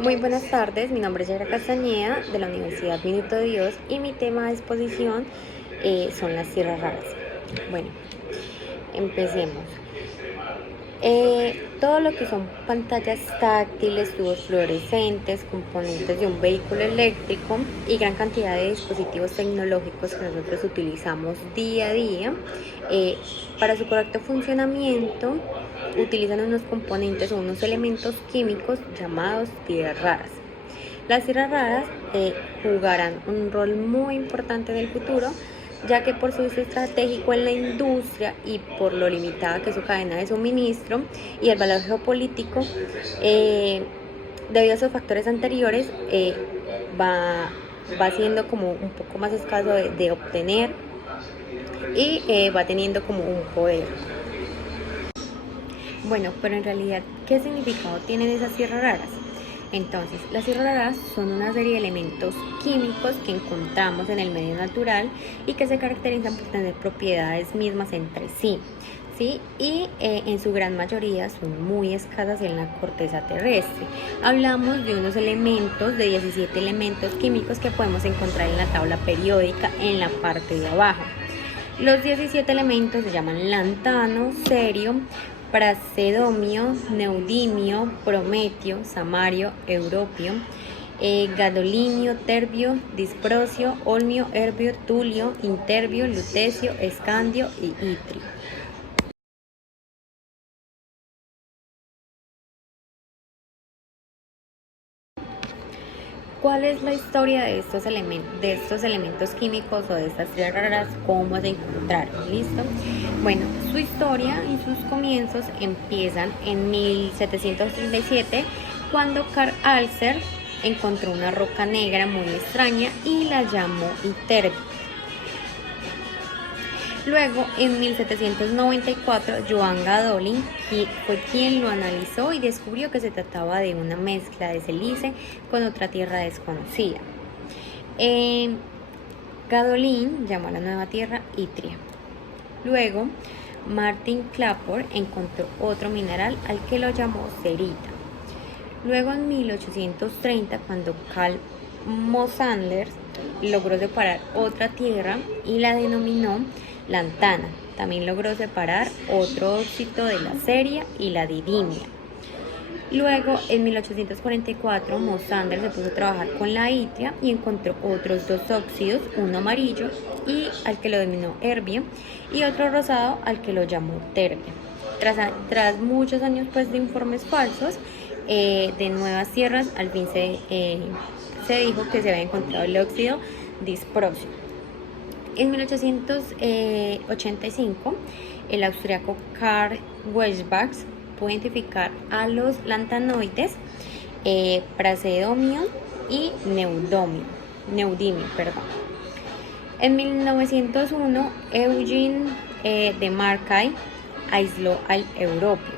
Muy buenas tardes, mi nombre es Yara Castañeda de la Universidad Minuto de Dios y mi tema de exposición son las tierras raras. Bueno, empecemos. Todo lo que son pantallas táctiles, tubos fluorescentes, componentes de un vehículo eléctrico y gran cantidad de dispositivos tecnológicos que nosotros utilizamos día a día, para su correcto funcionamiento utilizan unos componentes o unos elementos químicos llamados tierras raras. Las tierras raras jugarán un rol muy importante en el futuro, ya que por su uso estratégico en la industria y por lo limitada que es su cadena de suministro y el valor geopolítico, debido a esos factores anteriores, va siendo como un poco más escaso de obtener y va teniendo como un poder. Bueno, pero en realidad, ¿qué significado tienen esas tierras raras? Entonces, las tierras raras son una serie de elementos químicos que encontramos en el medio natural y que se caracterizan por tener propiedades mismas entre sí, ¿sí? Y en su gran mayoría son muy escasas en la corteza terrestre. Hablamos de unos elementos, de 17 elementos químicos que podemos encontrar en la tabla periódica en la parte de abajo. Los 17 elementos se llaman lantano, cerio, prasedomio, neodimio, prometio, samario, europio, gadolinio, terbio, disprosio, olmio, herbio, tulio, interbio, lutecio, escandio y itrio. ¿Cuál es la historia de estos elementos químicos o de estas tierras raras? ¿Cómo se encontraron? ¿Listo? Bueno, su historia y sus comienzos empiezan en 1737, cuando Carl Alser encontró una roca negra muy extraña y la llamó Iterbio. Luego, en 1794, Johann Gadolin fue quien lo analizó y descubrió que se trataba de una mezcla de sílice con otra tierra desconocida. Gadolin llamó a la nueva tierra Itria. Luego, Martin Klaproth encontró otro mineral al que lo llamó cerita. Luego, en 1830, cuando Carl Mosander logró separar otra tierra y la denominó lantana, también logró separar otro óxido de la ceria y la didimia. Luego, en 1844, Mosander se puso a trabajar con la itria y encontró otros dos óxidos, uno amarillo y al que lo denominó herbio y otro rosado al que lo llamó terbio. Tras muchos años pues de informes falsos de nuevas tierras, al fin se dijo que se había encontrado el óxido disprosio. En 1885, el austriaco Karl Weisbach pudo identificar a los lantanoides prasedomio y neodimio. En 1901, Eugene de Markay aisló al europio.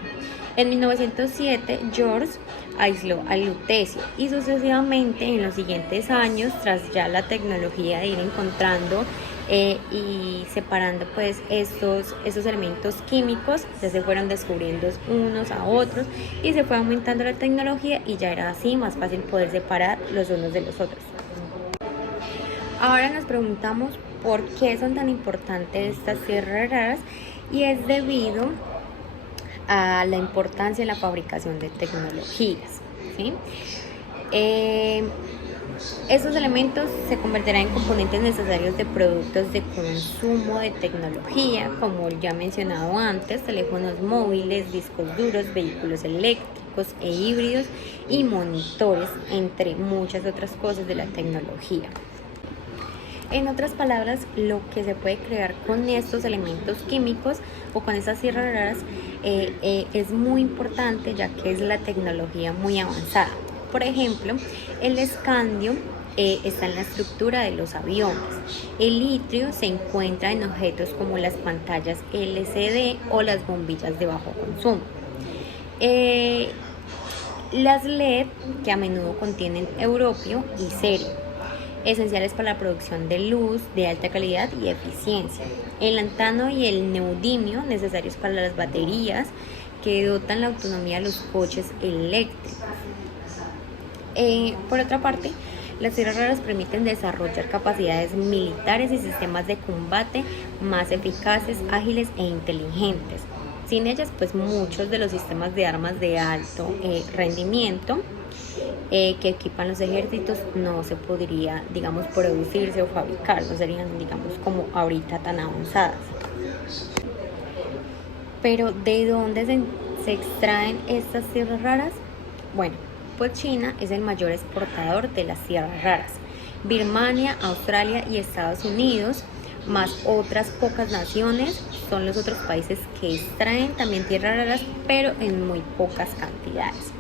En 1907, George aisló al lutecio y sucesivamente en los siguientes años, tras ya la tecnología de ir encontrando y separando pues estos elementos químicos, ya se fueron descubriendo unos a otros y se fue aumentando la tecnología y ya era así más fácil poder separar los unos de los otros. Ahora nos preguntamos por qué son tan importantes estas tierras raras, y es debido a la importancia en la fabricación de tecnologías, ¿sí? Estos elementos se convertirán en componentes necesarios de productos de consumo de tecnología, como ya mencionado antes, teléfonos móviles, discos duros, vehículos eléctricos e híbridos y monitores, entre muchas otras cosas de la tecnología. En otras palabras, lo que se puede crear con estos elementos químicos o con estas tierras raras es muy importante, ya que es la tecnología muy avanzada. Por ejemplo, el escandio está en la estructura de los aviones. El litrio se encuentra en objetos como las pantallas LCD o las bombillas de bajo consumo. Las LED, que a menudo contienen europio y cerio, esenciales para la producción de luz de alta calidad y eficiencia. El lantano y el neodimio, necesarios para las baterías que dotan la autonomía de los coches eléctricos. Por otra parte, las tierras raras permiten desarrollar capacidades militares y sistemas de combate más eficaces, ágiles e inteligentes. Sin ellas, pues muchos de los sistemas de armas de alto rendimiento que equipan los ejércitos no se podría, digamos, producirse o fabricar, no serían, digamos, como ahorita tan avanzadas. Pero ¿de dónde se extraen estas tierras raras? Bueno, pues China es el mayor exportador de las tierras raras. Birmania, Australia y Estados Unidos, más otras pocas naciones, son los otros países que extraen también tierras raras, pero en muy pocas cantidades.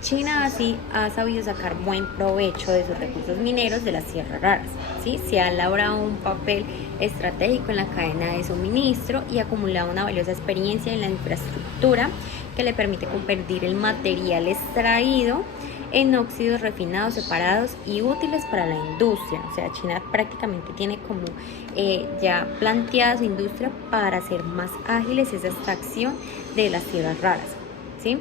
China así ha sabido sacar buen provecho de sus recursos mineros de las tierras raras, ¿sí? Se ha labrado un papel estratégico en la cadena de suministro y ha acumulado una valiosa experiencia en la infraestructura que le permite convertir el material extraído en óxidos refinados, separados y útiles para la industria. O sea, China prácticamente tiene como ya planteada su industria para hacer más ágiles esa extracción de las tierras raras, ¿sí?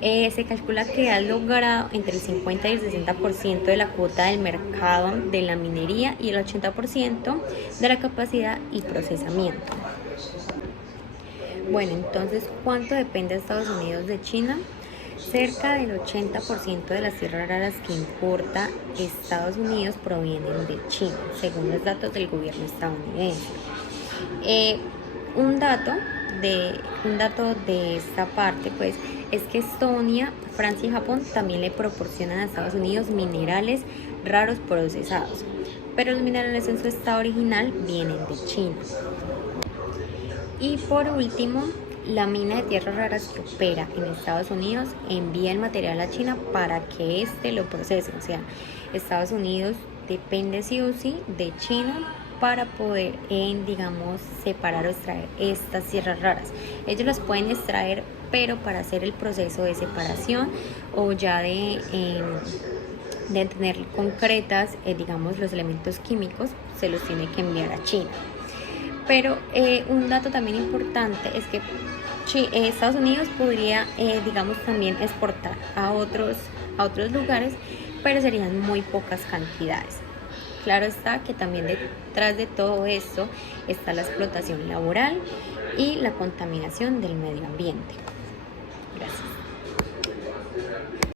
Se calcula que ha logrado entre el 50 y el 60% de la cuota del mercado de la minería y el 80% de la capacidad y procesamiento. Bueno, entonces, ¿cuánto depende Estados Unidos de China? Cerca del 80% de las tierras raras que importa Estados Unidos provienen de China, según los datos del gobierno estadounidense. Un dato de esta parte, pues, es que Estonia, Francia y Japón también le proporcionan a Estados Unidos minerales raros procesados, pero los minerales en su estado original vienen de China. Y por último, la mina de tierras raras que opera en Estados Unidos envía el material a China para que éste lo procese. O sea, Estados Unidos depende sí o sí de China para poder, digamos, separar o extraer estas tierras raras. Ellos las pueden extraer, pero para hacer el proceso de separación o ya de tener concretas, digamos, los elementos químicos, se los tiene que enviar a China. Pero un dato también importante es que Estados Unidos podría, digamos, también exportar a otros lugares, pero serían muy pocas cantidades. Claro está que también detrás de todo esto está la explotación laboral y la contaminación del medio ambiente.